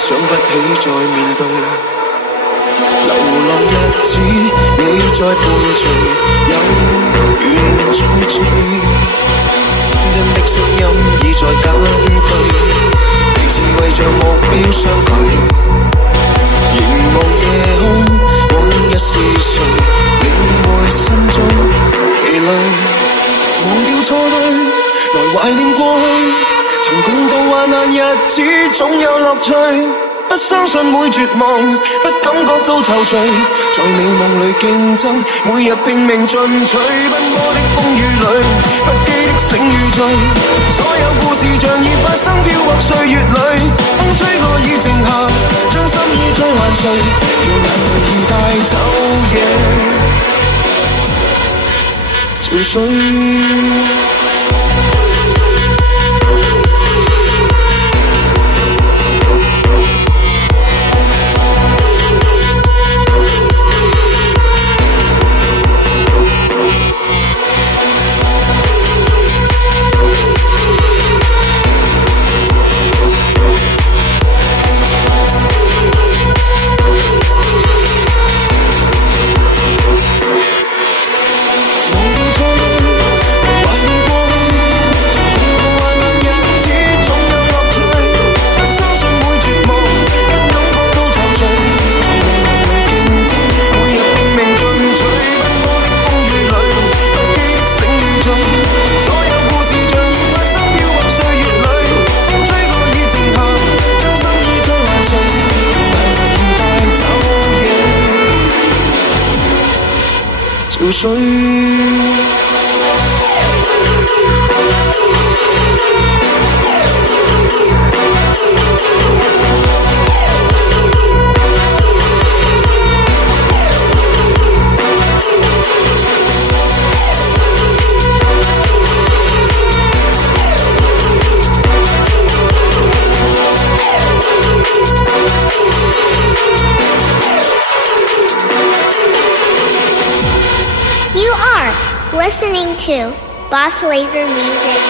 想不起再面對。流浪日子，你在伴隨，有緣再聚。天真的聲音已在減退，彼此為着目標相距。凝望夜空，往日是誰領會心中疲累？忘掉錯對，來懷念過去。曾共度患難日子，總有樂趣。不相信會絕望，不感覺到躊躇。在美夢裏競爭，每日拼命進取。奔波的風雨裏，不羈的醒與醉。所有故事像已發生，飄泊歲月裏。風吹過已靜下，將心意再還誰？讓眼淚已帶走夜潮水。水。Listening to Boss Laser Music.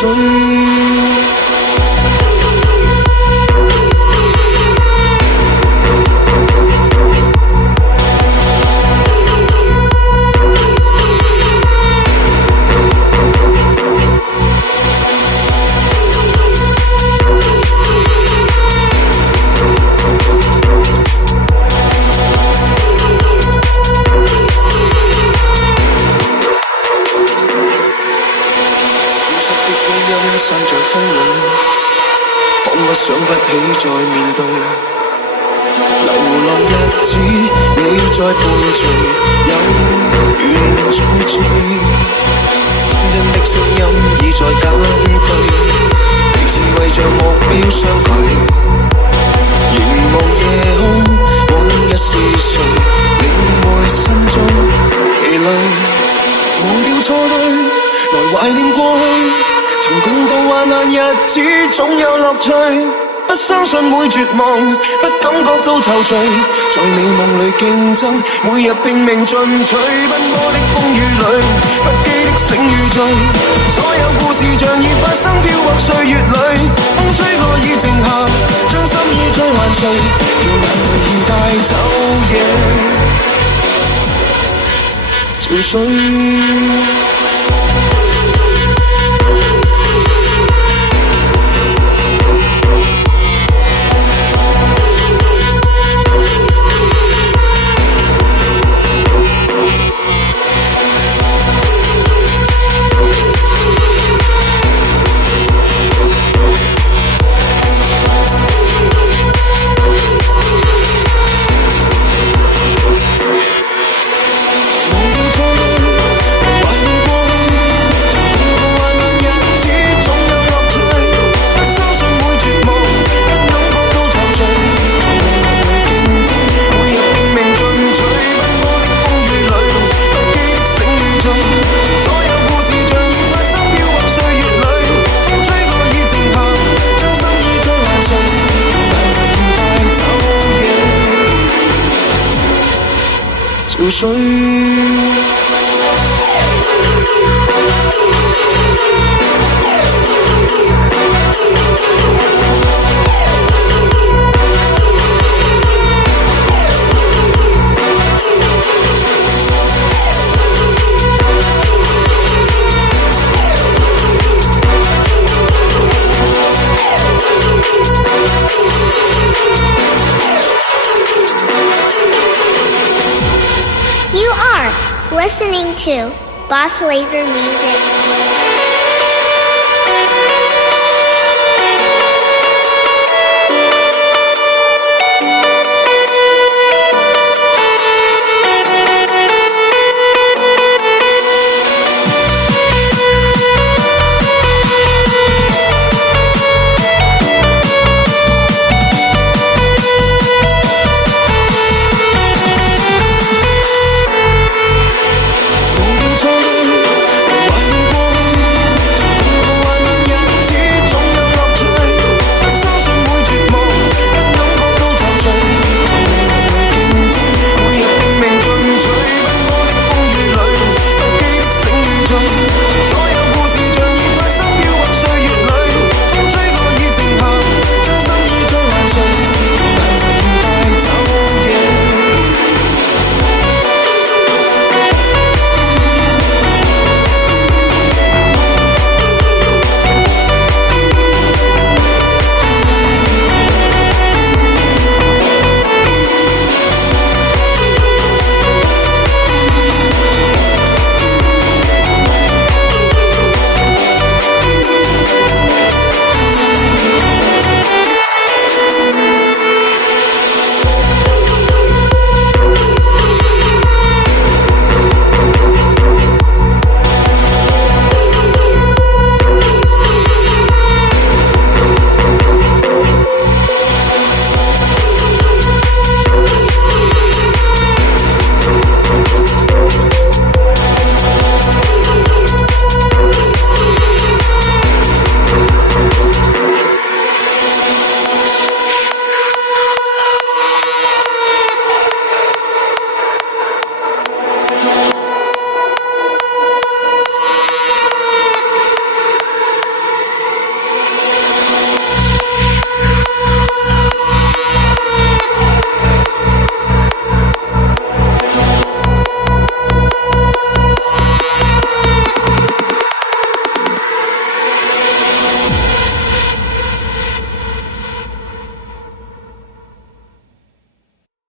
緒。散着風裏，彷彿想不起再面對。流浪日子，你在伴隨，有緣再聚。天真的聲音已在減退，彼此為着目標相距。凝望夜空，往日是誰領會心中疲累？忘掉錯對，來懷念過去。曾共度患難日子，總有樂趣。不相信會絕望，不感覺到躊躇。在你夢裏競爭，每日拼命進取。奔波的風雨裏，不羈的醒與醉。所有故事像已發生，飄泊歲月裏。風吹過已靜下，將心意再還誰？讓眼淚已帶走夜潮水。潮水。Listening to Boss Laser Music.